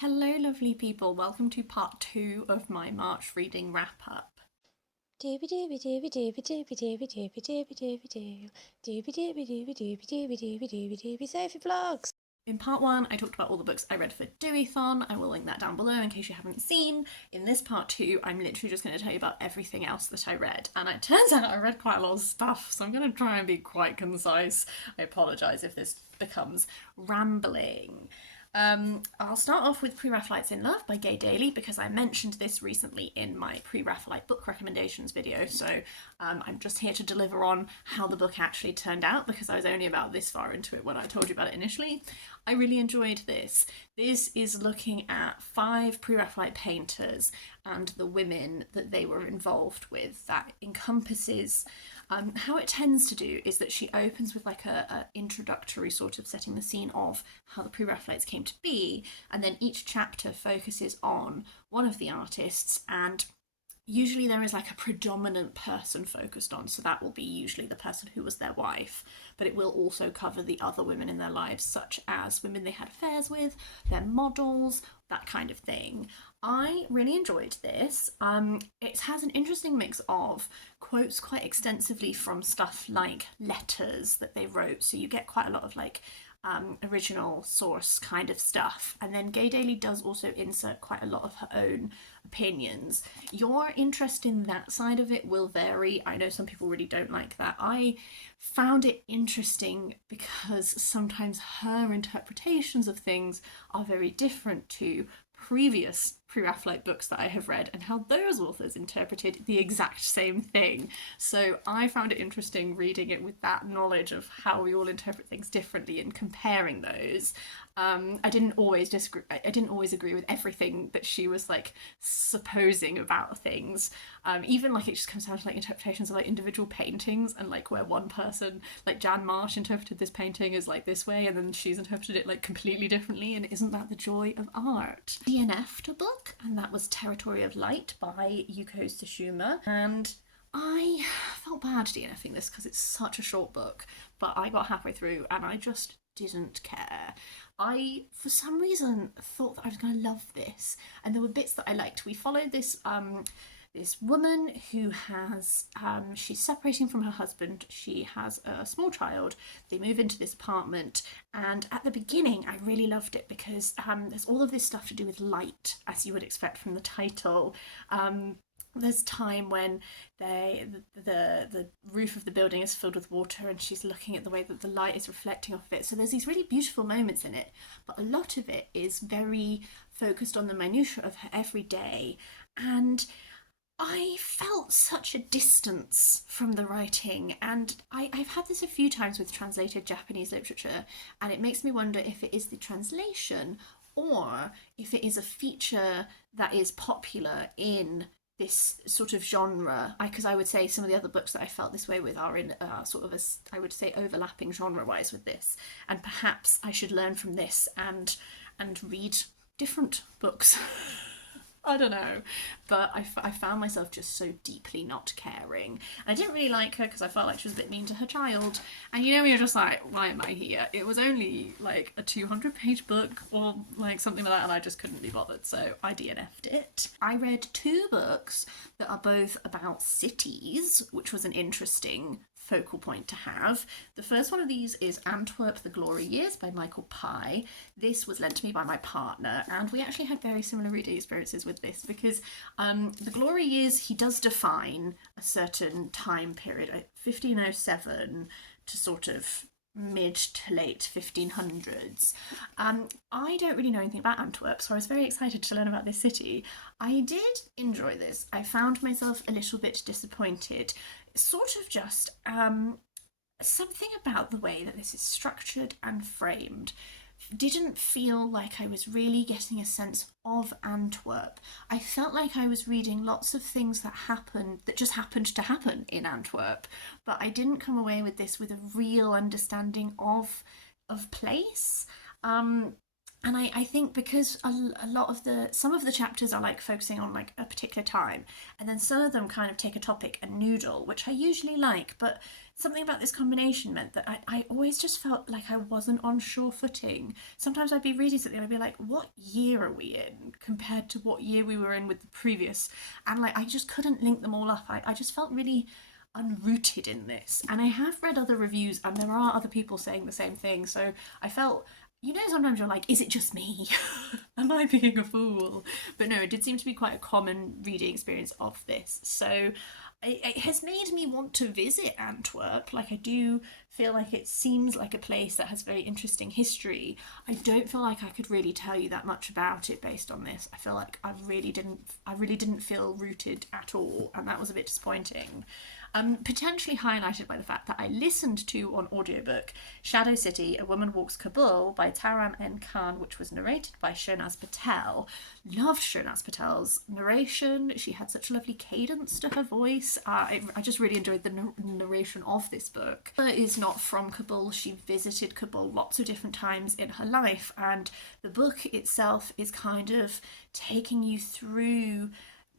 Hello, lovely people. Welcome to part two of my March reading wrap up. Dooby dooby dooby dooby dooby dooby dooby dooby dooby doo. Dooby dooby dooby dooby dooby dooby dooby dooby Sophie vlogs. In part one, I talked about all the books I read for Dewey-thon. I will link that down below in case you haven't seen. In this part two, I'm literally just going to tell you about everything else that I read. And it turns out I read quite a lot of stuff, so I'm going to try and be quite concise. I apologise if this becomes rambling. I'll start off with Pre-Raphaelites in Love by Daly because I mentioned this recently in my Pre-Raphaelite book recommendations video, so I'm just here to deliver on how the book actually turned out because I was only about this far into it when I told you about it initially. I really enjoyed this. This is looking at 5 Pre-Raphaelite painters and the women that they were involved with. That encompasses how it tends to do is that she opens with like a introductory sort of setting the scene of how the Pre-Raphaelites came to be, and then each chapter focuses on one of the artists, and usually there is like a predominant person focused on, so that will be usually the person who was their wife, but it will also cover the other women in their lives, such as women they had affairs with, their models, that kind of thing. I really enjoyed this. It has an interesting mix of quotes quite extensively from stuff like letters that they wrote, so you get quite a lot of like original source kind of stuff. And then Gay Daly does also insert quite a lot of her own opinions. Your interest in that side of it will vary. I know some people really don't like that. I found it interesting because sometimes her interpretations of things are very different to previous Pre-Raphaelite books that I have read and how those authors interpreted the exact same thing. So I found it interesting reading it with that knowledge of how we all interpret things differently and comparing those. I didn't always disagree. I didn't always agree with everything that she was like supposing about things. Even like it just comes down to like interpretations of like individual paintings and like where one person like Jan Marsh interpreted this painting as like this way and then she's interpreted it like completely differently, and isn't that the joy of art? DNF'd a book, and that was Territory of Light by Yuko Tsushima, and I felt bad DNFing this because it's such a short book, but I got halfway through and I just didn't care. I, for some reason, thought that I was going to love this, and there were bits that I liked. We followed this woman who has she's separating from her husband. She has a small child. They move into this apartment, and at the beginning I really loved it because there's all of this stuff to do with light, as you would expect from the title. There's time when the roof of the building is filled with water and she's looking at the way that the light is reflecting off of it. So there's these really beautiful moments in it, but a lot of it is very focused on the minutiae of her everyday. And I felt such a distance from the writing, and I've had this a few times with translated Japanese literature, and it makes me wonder if it is the translation or if it is a feature that is popular in this sort of genre. Because I would say some of the other books that I felt this way with are in sort of a, I would say, overlapping genre-wise with this, and perhaps I should learn from this and read different books. I don't know, but I found myself just so deeply not caring. And I didn't really like her because I felt like she was a bit mean to her child. And you know, you're just like, why am I here? It was only like a 200-page book or like something like that, and I just couldn't be bothered, so I DNF'd it. I read 2 books that are both about cities, which was an interesting focal point to have. The first one of these is Antwerp, The Glory Years by Michael Pye. This was lent to me by my partner, and we actually had very similar reading experiences with this because The Glory Years, he does define a certain time period, 1507 to sort of mid to late 1500s. I don't really know anything about Antwerp, so I was very excited to learn about this city. I did enjoy this. I found myself a little bit disappointed. Sort of just something about the way that this is structured and framed didn't feel like I was really getting a sense of Antwerp. I felt like I was reading lots of things that happened, that just happened to happen in Antwerp, but I didn't come away with this with a real understanding of place. And I think because a lot of some of the chapters are like focusing on like a particular time, and then some of them kind of take a topic and noodle, which I usually like, but something about this combination meant that I always just felt like I wasn't on sure footing. Sometimes I'd be reading something and I'd be like, what year are we in compared to what year we were in with the previous? And like I just couldn't link them all up. I just felt really unrooted in this. And I have read other reviews and there are other people saying the same thing. So I felt, you know, sometimes you're like, is it just me? Am I being a fool? But no, it did seem to be quite a common reading experience of this. So it has made me want to visit Antwerp. Like, I do feel like it seems like a place that has very interesting history. I don't feel like I could really tell you that much about it based on this. I feel like I really didn't feel rooted at all, and that was a bit disappointing. Potentially highlighted by the fact that I listened to on audiobook Shadow City, A Woman Walks Kabul by Taran N. Khan, which was narrated by Shonaz Patel. Loved Shonaz Patel's narration. She had such a lovely cadence to her voice. I just really enjoyed the narration of this book. Her is not from Kabul. She visited Kabul lots of different times in her life, and the book itself is kind of taking you through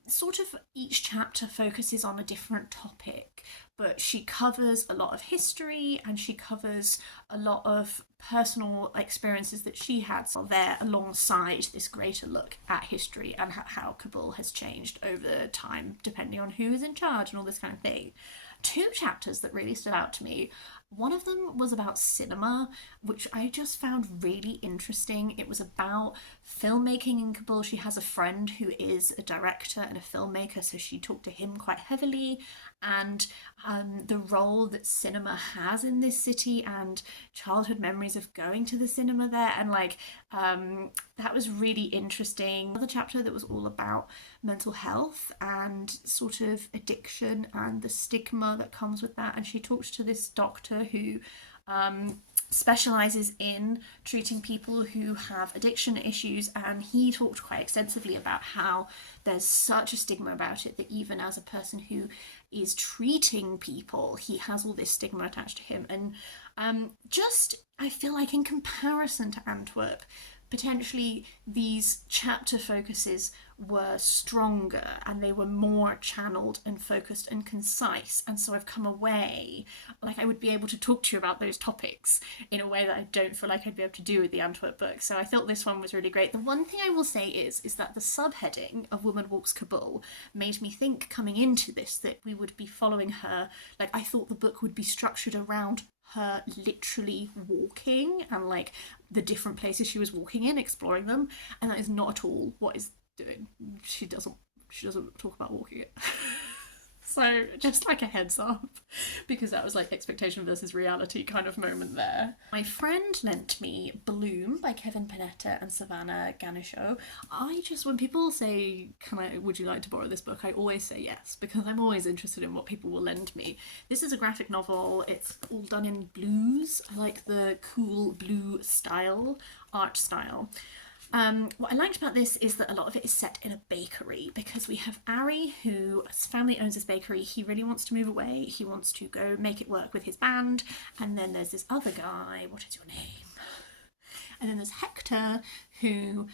sort of each chapter focuses on a different topic, but she covers a lot of history and she covers a lot of personal experiences that she had there alongside this greater look at history and how Kabul has changed over time depending on who is in charge and all this kind of thing. Two chapters that really stood out to me. One of them was about cinema, which I just found really interesting. It was about filmmaking in Kabul. She has a friend who is a director and a filmmaker, so she talked to him quite heavily, and the role that cinema has in this city and childhood memories of going to the cinema there, and that was really interesting. Another chapter that was all about mental health and sort of addiction and the stigma that comes with that, and she talked to this doctor who specializes in treating people who have addiction issues, and he talked quite extensively about how there's such a stigma about it that even as a person who is treating people, he has all this stigma attached to him. And I feel like in comparison to Antwerp, potentially these chapter focuses were stronger and they were more channeled and focused and concise, and so I've come away like I would be able to talk to you about those topics in a way that I don't feel like I'd be able to do with the Antwerp book. So I thought this one was really great. The one thing I will say is that the subheading of Woman Walks Kabul made me think coming into this that we would be following her. Like, I thought the book would be structured around her literally walking and like the different places she was walking in, exploring them, and that is not at all what is doing. She doesn't talk about walking it. So just like a heads up, because that was like expectation versus reality kind of moment there. My friend lent me Bloom by Kevin Panetta and Savanna Ganucheau. When people say, would you like to borrow this book? I always say yes, because I'm always interested in what people will lend me. This is a graphic novel. It's all done in blues. I like the cool blue art style. What I liked about this is that a lot of it is set in a bakery, because we have Ari, whose family owns this bakery. He really wants to move away. He wants to go make it work with his band. And then there's this other guy. What is your name? And then there's Hector, who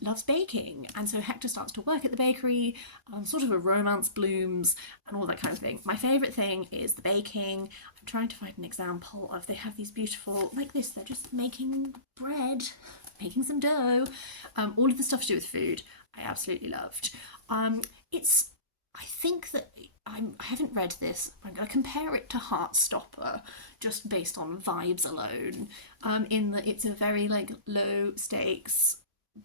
loves baking. And so Hector starts to work at the bakery, sort of a romance blooms and all that kind of thing. My favourite thing is the baking. I'm trying to find an example of, they have these beautiful, like this, they're just making bread, making some dough, all of the stuff to do with food I absolutely loved. I think that I haven't read this. I'm going to compare it to Heartstopper just based on vibes alone, in that it's a very like low stakes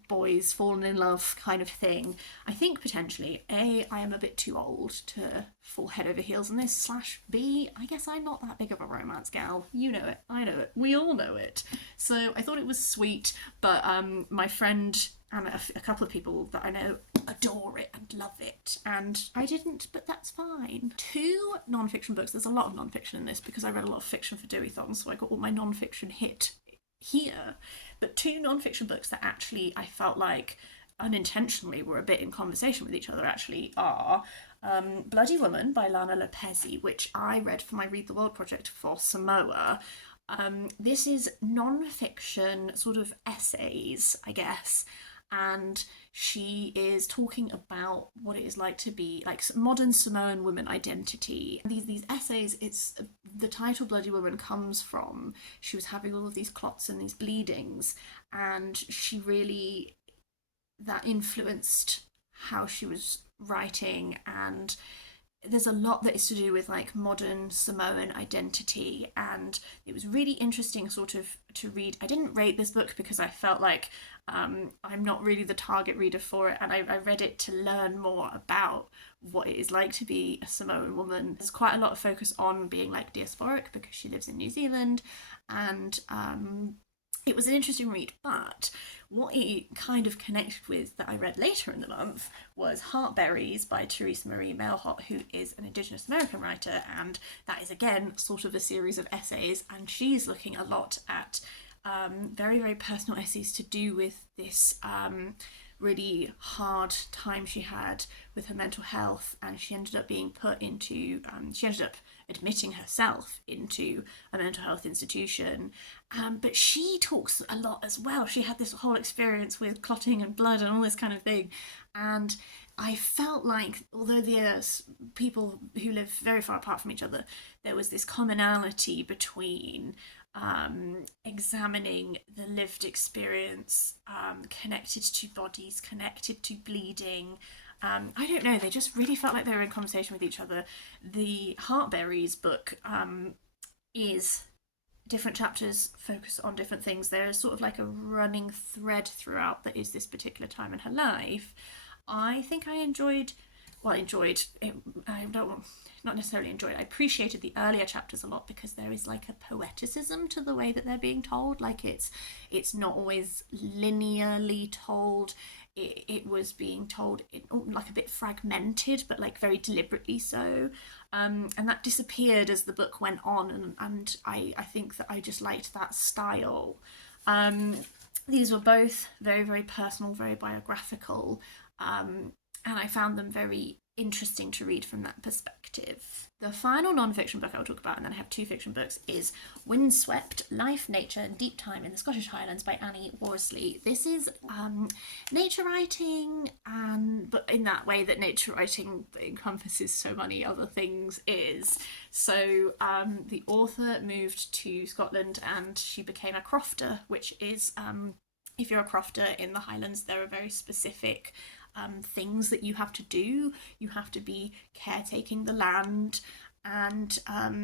boys falling in love kind of thing. I think potentially I am a bit too old to fall head over heels in this, / B, I guess I'm not that big of a romance gal. You know it, I know it, we all know it. So I thought it was sweet, but my friend and a couple of people that I know adore it and love it, and I didn't, but that's fine. Two non-fiction books. There's a lot of non-fiction in this because I read a lot of fiction for Dewey-thon, so I got all my non-fiction hit here. But two non-fiction books that actually I felt like unintentionally were a bit in conversation with each other actually are Bloody Woman by Lana Lopesi, which I read for my Read the World project for Samoa. This is non-fiction sort of essays, I guess, and she is talking about what it is like to be like modern Samoan woman identity. These essays, it's the title Bloody Woman comes from she was having all of these clots and these bleedings, and she really that influenced how she was writing. And there's a lot that is to do with like modern Samoan identity, and it was really interesting sort of to read. I didn't rate this book because I felt like I'm not really the target reader for it, and I read it to learn more about what it is like to be a Samoan woman. There's quite a lot of focus on being like diasporic because she lives in New Zealand, and it was an interesting read. But what it kind of connected with that I read later in the month was Heartberries by Terese Marie Mailhot, who is an Indigenous American writer, and that is again sort of a series of essays, and she's looking a lot at very, very personal essays to do with this really hard time she had with her mental health, and she ended up being put into, she ended up admitting herself into a mental health institution. But she talks a lot as well. She had this whole experience with clotting and blood and all this kind of thing. And I felt like, although there's people who live very far apart from each other, there was this commonality between examining the lived experience, connected to bodies, connected to bleeding. I don't know, they just really felt like they were in conversation with each other. The Heartberries book is different chapters focus on different things. There is sort of like a running thread throughout that is this particular time in her life. I think I enjoyed it. I don't not necessarily enjoyed it. I appreciated the earlier chapters a lot because there is like a poeticism to the way that they're being told. Like it's not always linearly told. It was being told like a bit fragmented, but like very deliberately so. And that disappeared as the book went on, and I think that I just liked that style. These were both very, very personal, very biographical, and I found them very interesting to read from that perspective. The final non-fiction book I will talk about, and then I have two fiction books, is Windswept, Life, Nature and Deep Time in the Scottish Highlands by Annie Worsley. This is nature writing, but in that way that nature writing encompasses so many other things is. So the author moved to Scotland and she became a crofter, which is, if you're a crofter in the Highlands, there are very specific things that you have to do. You have to be caretaking the land and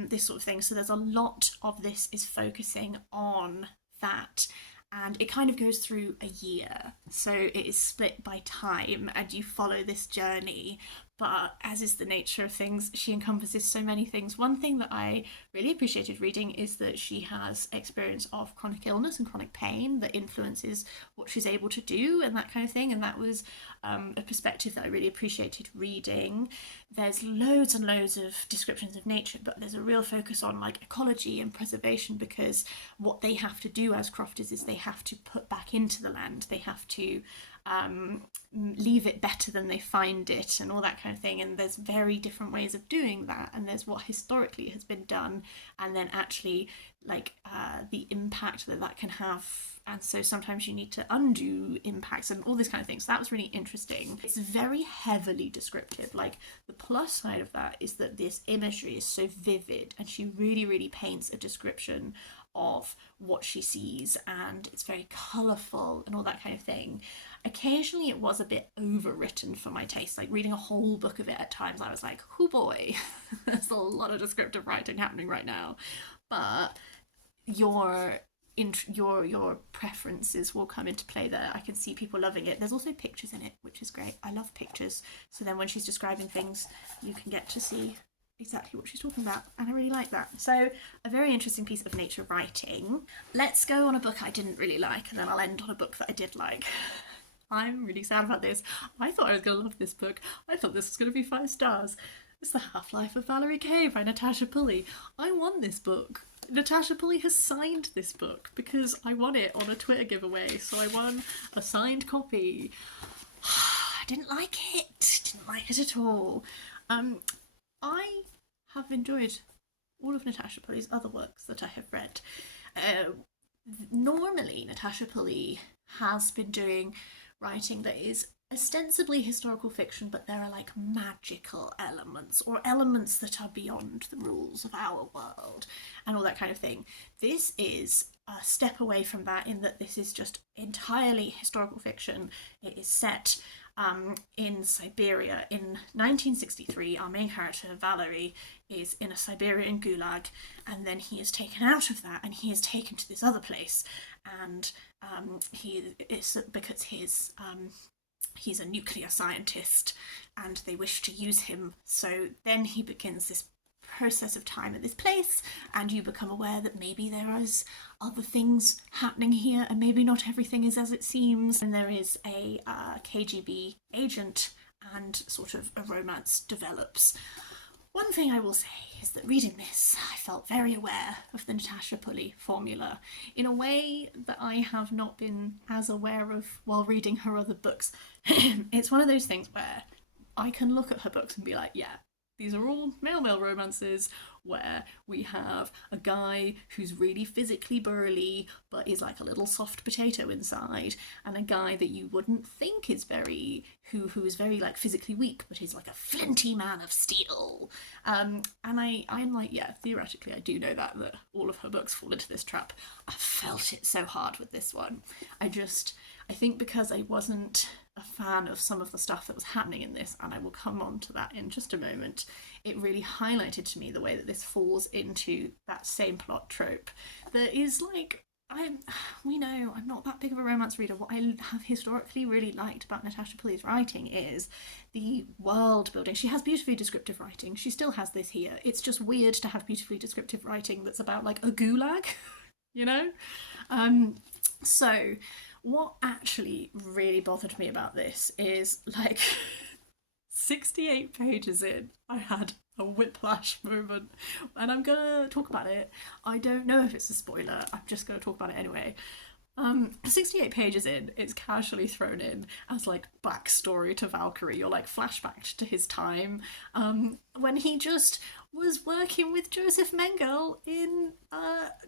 this sort of thing. So there's a lot of this is focusing on that, and it kind of goes through a year. So it is split by time and you follow this journey. But as is the nature of things, she encompasses so many things. One thing that I really appreciated reading is that she has experience of chronic illness and chronic pain that influences what she's able to do and that kind of thing. And that was a perspective that I really appreciated reading. There's loads and loads of descriptions of nature, but there's a real focus on like ecology and preservation, because what they have to do as crofters is they have to put back into the land. They have to leave it better than they find it and all that kind of thing. And there's very different ways of doing that, and there's what historically has been done, and then actually like the impact that that can have. And so sometimes you need to undo impacts and all this kind of thing. So that was really interesting. It's very heavily descriptive. Like the plus side of that is that this imagery is so vivid, and she really, really paints a description of what she sees, and it's very colourful and all that kind of thing. Occasionally it was a bit overwritten for my taste. Like reading a whole book of it at times, I was like, oh boy, there's a lot of descriptive writing happening right now. But your preferences will come into play there. I can see people loving it. There's also pictures in it, which is great. I love pictures. So then when she's describing things, you can get to see exactly what she's talking about, and I really like that. So a very interesting piece of nature writing. Let's go on a book I didn't really like, and then I'll end on a book that I did like. I'm really sad about this. I thought I was going to love this book. I thought this was going to be 5 stars. It's The Half-Life of Valery K by Natasha Pulley. I won this book. Natasha Pulley has signed this book because I won it on a Twitter giveaway. So I won a signed copy. I didn't like it. Didn't like it at all. I have enjoyed all of Natasha Pulley's other works that I have read. Normally, Natasha Pulley has been doing writing that is ostensibly historical fiction, but there are like magical elements or elements that are beyond the rules of our world and all that kind of thing. This is a step away from that in that this is just entirely historical fiction. It is set in Siberia in 1963. Our main character, Valery, is in a Siberian gulag, and then he is taken out of that and he is taken to this other place, and he is because he's a nuclear scientist and they wish to use him. So then he begins this process of time at this place, and you become aware that maybe there is other things happening here and maybe not everything is as it seems, and there is a KGB agent and sort of a romance develops. One thing I will say is that reading this, I felt very aware of the Natasha Pulley formula in a way that I have not been as aware of while reading her other books. It's one of those things where I can look at her books and be like, yeah, these are all male-male romances where we have a guy who's really physically burly but is like a little soft potato inside, and a guy that you wouldn't think is who is very like physically weak but is like a flinty man of steel. And I'm like, yeah, theoretically I do know that all of her books fall into this trap. I felt it so hard with this one. I think because I wasn't a fan of some of the stuff that was happening in this, and I will come on to that in just a moment, it really highlighted to me the way that this falls into that same plot trope that is like, we know I'm not that big of a romance reader. What I have historically really liked about Natasha Pulley's writing is the world building. She has beautifully descriptive writing. She still has this here. It's just weird to have beautifully descriptive writing that's about like a gulag, you know? So what actually really bothered me about this is like 68 pages in, I had a whiplash moment, and I'm gonna talk about it. I don't know if it's a spoiler, I'm just gonna talk about it anyway. 68 pages in, it's casually thrown in as like backstory to Valkyrie, or like flashback to his time when he just was working with Joseph Mengele in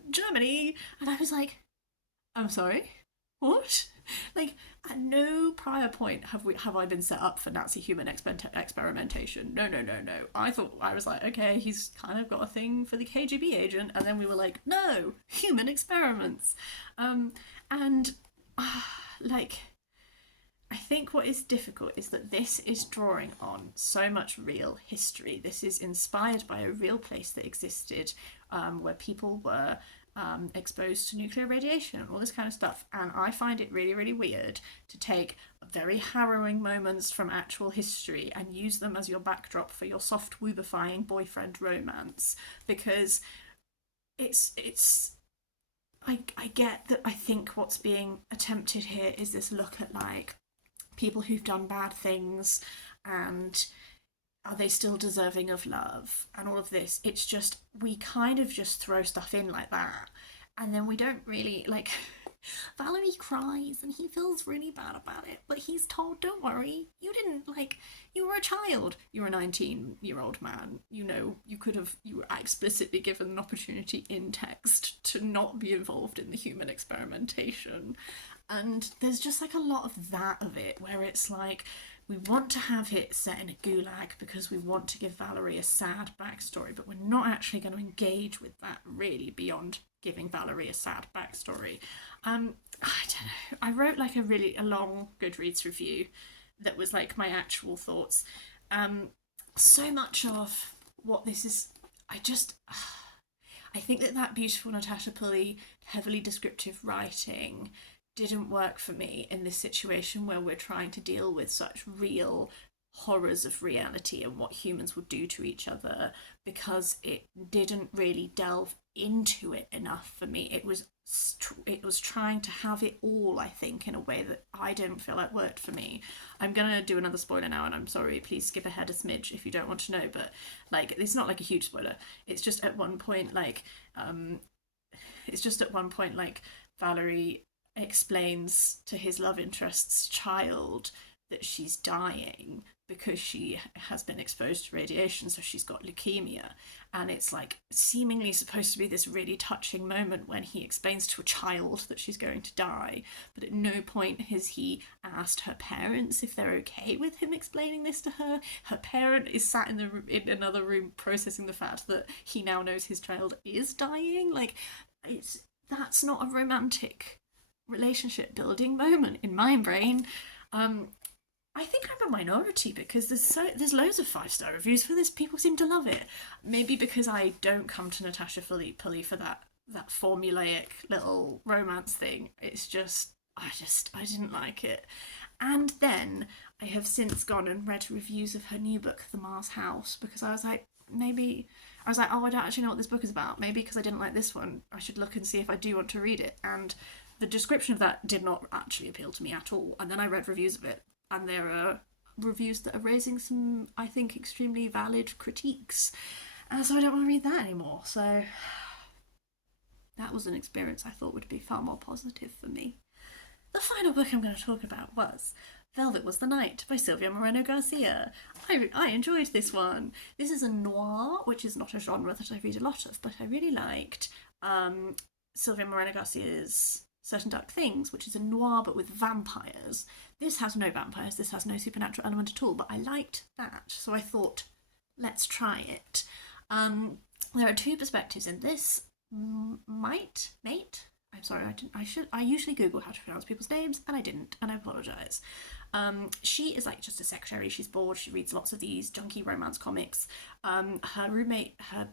Germany, and I was like, I'm sorry, what? Like, at no prior point have I been set up for Nazi human experimentation. No. I was like, okay, he's kind of got a thing for the KGB agent, and then we were like, no, human experiments. Like, I think what is difficult is that this is drawing on so much real history. This is inspired by a real place that existed, where people were exposed to nuclear radiation and all this kind of stuff, and I find it really, really weird to take very harrowing moments from actual history and use them as your backdrop for your soft woobifying boyfriend romance, because I get that. I think what's being attempted here is this look at like people who've done bad things, and are they still deserving of love and all of this. It's just, we kind of just throw stuff in like that, and then we don't really, like, Valery cries and he feels really bad about it, but he's told, don't worry, you didn't, like, you were a child, you're a 19-year-old man, you were explicitly given an opportunity in text to not be involved in the human experimentation. And there's just like a lot of that of it, where it's like, we want to have it set in a gulag because we want to give Valery a sad backstory, but we're not actually going to engage with that really beyond giving Valery a sad backstory. I don't know. I wrote like a long Goodreads review that was like my actual thoughts. So much of what this is, I think that beautiful Natasha Pulley, heavily descriptive writing didn't work for me in this situation where we're trying to deal with such real horrors of reality and what humans would do to each other, because it didn't really delve into it enough for me. It was trying to have it all, I think, in a way that I didn't feel like worked for me. I'm gonna do another spoiler now, and I'm sorry, please skip ahead a smidge if you don't want to know, but like, it's not like a huge spoiler. It's just at one point like Valery explains to his love interest's child that she's dying because she has been exposed to radiation, so she's got leukemia. And it's like seemingly supposed to be this really touching moment when he explains to a child that she's going to die, but at no point has he asked her parents if they're okay with him explaining this to her. Her parent is sat in another room processing the fact that he now knows his child is dying. Like, that's not a romantic relationship building moment in my brain. I think I'm a minority because there's loads of 5-star reviews for this. People seem to love it. Maybe because I don't come to Natasha Pulley for that formulaic little romance thing. It's just I didn't like it. And then I have since gone and read reviews of her new book, The Mars House, because I was like, oh, I don't actually know what this book is about. Maybe because I didn't like this one, I should look and see if I do want to read it. And the description of that did not actually appeal to me at all. And then I read reviews of it, and there are reviews that are raising some, I think, extremely valid critiques. And so I don't want to read that anymore. So that was an experience I thought would be far more positive for me. The final book I'm going to talk about was Velvet Was the Night by Silvia Moreno Garcia. I enjoyed this one. This is a noir, which is not a genre that I read a lot of, but I really liked Silvia Moreno Garcia's Certain Dark Things, which is a noir but with vampires. This has no vampires, this has no supernatural element at all, but I liked that, so I thought, let's try it. There are two perspectives in this. Mate? I'm sorry, I usually Google how to pronounce people's names, and I didn't, and I apologise. She is like just a secretary, she's bored, she reads lots of these junky romance comics. Her roommate, her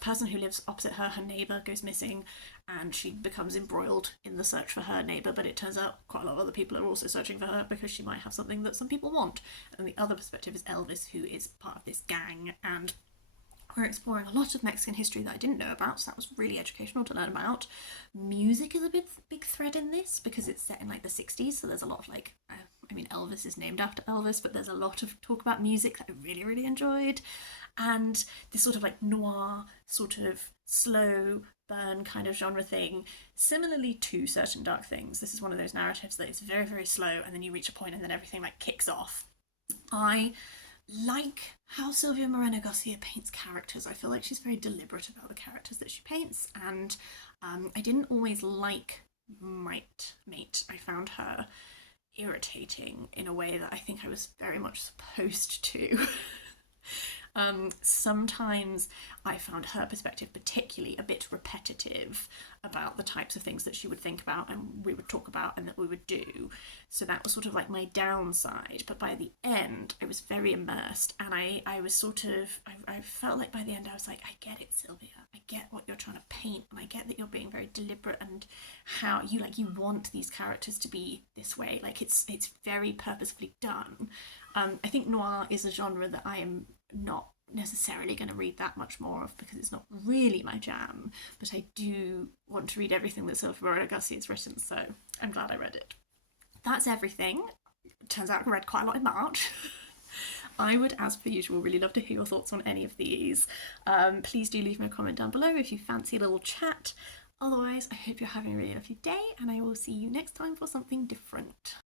person who lives opposite her, her neighbour, goes missing, and she becomes embroiled in the search for her neighbour, but it turns out quite a lot of other people are also searching for her because she might have something that some people want. And the other perspective is Elvis, who is part of this gang, and we're exploring a lot of Mexican history that I didn't know about, so that was really educational to learn about. Music is a big thread in this because it's set in like the 60s, so there's a lot of like, Elvis is named after Elvis, but there's a lot of talk about music that I really, really enjoyed. And this sort of like noir, sort of slow burn kind of genre thing, similarly to Certain Dark Things. This is one of those narratives that is very, very slow, and then you reach a point and then everything like kicks off. I like how Silvia Moreno Garcia paints characters. I feel like she's very deliberate about the characters that she paints, and I didn't always like Mate. I found her irritating in a way that I think I was very much supposed to. Sometimes I found her perspective particularly a bit repetitive about the types of things that she would think about and we would talk about and that we would do. So that was sort of like my downside. But by the end, I was very immersed, and I was sort of, I felt like by the end I was like, I get it, Silvia. I get what you're trying to paint, and I get that you're being very deliberate and how you want these characters to be this way. Like it's very purposefully done. I think noir is a genre that I am not necessarily going to read that much more of because it's not really my jam, but I do want to read everything that Silvia Moreno Garcia has written, so I'm glad I read it. That's everything. Turns out I read quite a lot in March. I would, as per usual, really love to hear your thoughts on any of these. Please do leave me a comment down below if you fancy a little chat. Otherwise, I hope you're having a really lovely day, and I will see you next time for something different.